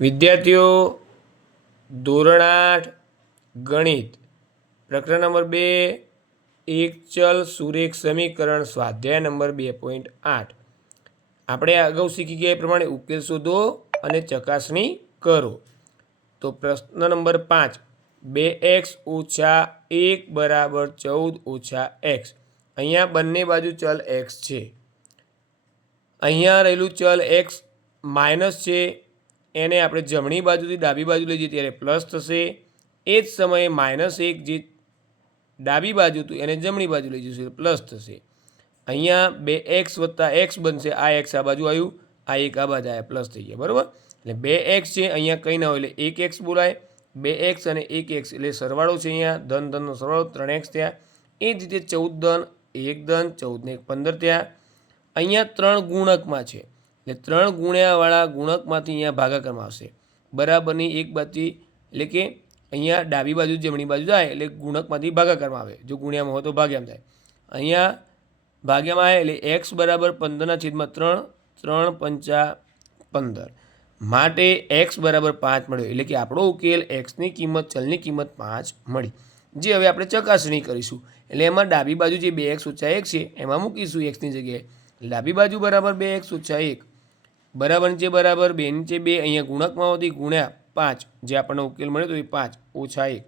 વિદ્યાર્થીઓ, ધોરણ 8 ગણિત પ્રકરણ નંબર 2 એક ચલ સુરેખ સમીકરણ સ્વાધ્યાય નંબર 2.8 આપણે અગાઉ શીખી ગયા એ પ્રમાણે ઉકેલ શોધો અને ચકાસણી કરો. તો પ્રશ્ન નંબર 5 2x ઓછા 1 બરાબર 14 ઓછા x. અહીંયા બંને બાજુ ચલ x છે. અહીંયા રહેલું ચલ x માઇનસ છે, એને આપણે જમણી બાજુથી ડાબી બાજુ લઈ જઈએ ત્યારે પ્લસ થશે. એ જ સમયે -1 જે ડાબી બાજુ હતું એને જમણી બાજુ લઈ જઈશું પ્લસ થશે. અહીંયા 2x વત્તા x બનશે. આ x આ બાજુ આવ્યું, આ 1 આ બાજુ આવ્યા, પ્લસ થઈ ગયા. બરાબર, એટલે 2x છે, અહીંયા કંઈ ના હોય એટલે 1x બોલાય. 2x અને 1x એટલે સરવાળો છે. અહીંયા ધનનો સરવાળો 3x થયા. એ જ રીતે 14 ધન 1 ધન 14 ને 1 15 થયા. અહીંયા 3 ગુણકમાં છે એટલે 3 ગુણ્યાવાળા ગુણકમાંથી અહીંયા ભાગાકારમાં આવશે. બરાબરની એક બાજુ એટલે કે અહીંયા ડાબી બાજુ જમણી બાજુ જાય એટલે ગુણકમાંથી ભાગાકારમાં આવે. જો ગુણ્યામાં હોય તો ભાગ્યામાં થાય. અહીંયા ભાગ્યામાં આવે એટલે x બરાબર 15/3 3 પંચા 15 માટે x બરાબર 5 મળ્યો. એટલે કે આપણો ઉકેલ xની કિંમત ચલની કિંમત 5 મળી. જે હવે આપણે ચકાસણી કરીશું એટલે એમાં ડાબી બાજુ જે 2x ઓછા 1 છે એમાં મૂકીશું xની જગ્યાએ. ડાબી બાજુ બરાબર 2x ઓછા 1 બરાબર નીચે બરાબર 2 નીચે 2 અહીંયા ગુણકમાં હોતી ગુણ્યા 5 જે આપણને ઉકેલ મળ્યો તો એ 5 ઓછા 1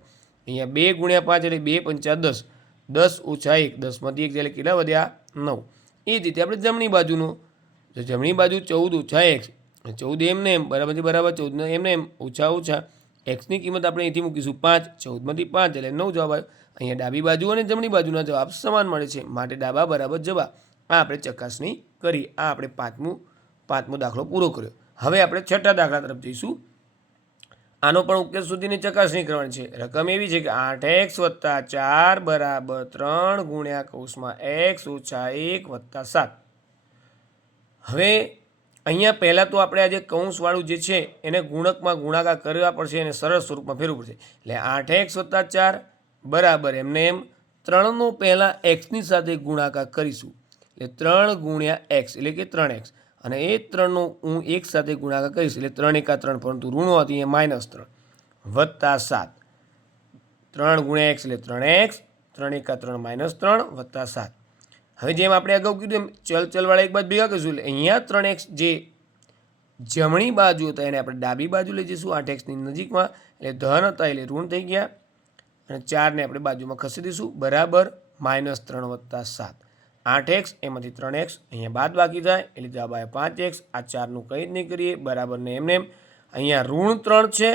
અહીંયા 2 ગુણ્યા 5 એટલે 2 પંચા 10 10 ઓછા 1 10માંથી 1 એટલે કેટલા વધ્યા 9. એ જ રીતે આપણે જમણી બાજુનું તો જમણી બાજુ 14 ઓછા x 14 એમને એમ બરાબર છે બરાબર 14 એમને એમ ઓછા ઓછા xની કિંમત આપણે અહીંથી મૂકીશું 5 14માંથી 5 એટલે 9 જવાબ આવ્યો. અહીંયા ડાબી બાજુ અને જમણી બાજુના જવાબ સમાન મળે છે માટે ડાબા બરાબર જવાબ. આ આપણે ચકાસણી કરી. આ આપણે પાંચમો દાખલો પૂરો કર્યો. હવે આપણે છઠ્ઠા દાખલા તરફ જઈશું. આનો પણ ઉકેલ શોધીને ચકાસણી કરવાની છે. રકમ એવી છે કે 8x વત્તા 4 બરાબર 3 ગુણ્યા કૌંસમાં x ઓછા 1 વત્તા 7. હવે અહીંયા પહેલાં તો આપણે આ જે કૌંસવાળું જે છે એને ગુણકમાં ગુણાકાર કરવા પડશે, એને સરળ સ્વરૂપમાં ફેરવવું પડશે. એટલે 8x વત્તા 4 બરાબર એમને એમ 3નો પહેલાં xની સાથે ગુણાકાર કરીશું એટલે 3 ગુણ્યા x એટલે કે 3x અને એ 3નો હું એક સાથે ગુણાકાર કરીશ એટલે 3 એકા 3 પરંતુ ઋણો હતી એ -3 વત્તા 7. 3 ગુણ્યા x એટલે 3x 3 એકા 3 -3 વત્તા 7. હવે જેમ આપણે અગાઉ કીધું એમ ચલવાળા એક બાજુ ભેગા કરીશું એટલે અહીંયા 3x જે જમણી બાજુ હતા એને આપણે ડાબી બાજુ લઈ જઈશું 8xની નજીકમાં એટલે ધન હતા એટલે ઋણ થઈ ગયા અને 4ને આપણે બાજુમાં ખસી દઈશું બરાબર -3 વત્તા 7. 8x એમાંથી 3x અહીંયા બાદ બાકી થાય એટલે જવાબ આવે 5x. આ 4નું કંઈ જ નહીં કરીએ બરાબર ને એમને એમ અહીંયા ઋણ 3 છે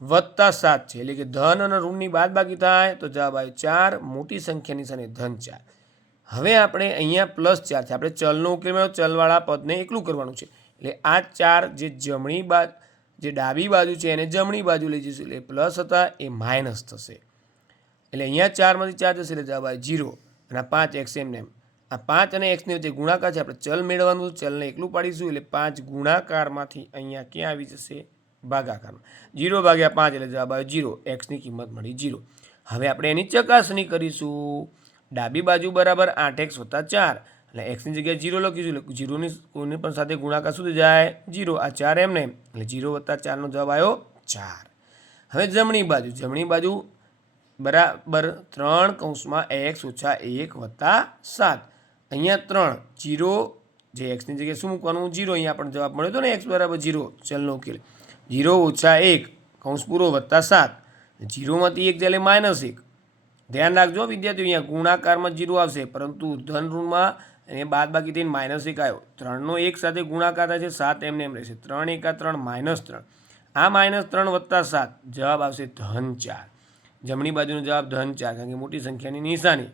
વત્તા 7 છે એટલે કે ધન અને ઋણની બાદ બાકી થાય તો જવાબ આવે 4. મોટી સંખ્યાની સામે ધન 4. હવે આપણે અહીંયા +4 છે. આપણે ચલનો ઉકેલ મેળવો, ચલવાળા પદને એકલું કરવાનું છે એટલે આ 4 જે જમણી બાજુ જે ડાબી બાજુ છે એને જમણી બાજુ લઈ જઈશું એટલે પ્લસ હતા એ માઇનસ થશે એટલે અહીંયા 4માંથી 4 જશે એટલે જવાબ આવે 0 અને આ 5x એમને એમ. આ 5 અને xની વચ્ચે ગુણાકાર છે આપણે ચલ મેળવવાનું, ચલને એકલું પાડીશું એટલે 5 ગુણાકારમાંથી અહીંયા ક્યાં આવી જશે ભાગાકારમાં 0 ભાગ્યા 5 એટલે જવાબ આવે 0. xની કિંમત મળી 0. હવે આપણે એની ચકાસણી કરીશું. ડાબી બાજુ બરાબર 8x વત્તા 4 એટલે xની જગ્યાએ 0 લખીશું એટલે 0ની કોઈની પણ સાથે ગુણાકાર શું થઈ જાય 0. આ 4 એમને એમ એટલે 0 વત્તા 4નો જવાબ આવ્યો 4. હવે જમણી બાજુ બરાબર 3 કૌંસમાં x ઓછા 1 વત્તા 7. અહીંયા 3 0 જે xની જગ્યાએ શું મૂકવાનું 0. અહીંયા આપણને જવાબ મળ્યો હતો ને x બરાબર 0 ચલનો ઉકેલ 0 ઓછા 1 કૌંસ પૂરો વત્તા 7. 0માંથી 1 એટલે -1. ધ્યાન રાખજો વિદ્યાર્થીઓ, અહીંયા ગુણાકારમાં 0 આવશે પરંતુ ધન ઋણમાં એ બાદ બાકી થઈને -1 આવ્યો. 3નો એક સાથે ગુણાકાર થાય છે 7 એમને એમ રહેશે 3 એકા 3 -3. આ -3 વત્તા 7 જવાબ આવશે ધન 4. જમણી બાજુનો જવાબ ધન 4 કારણ કે મોટી સંખ્યાની નિશાની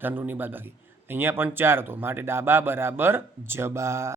ધન ઋણની બાદ બાકી. અહીંયા પણ 4 હતો માટે ડાબા બરાબર જવાબ.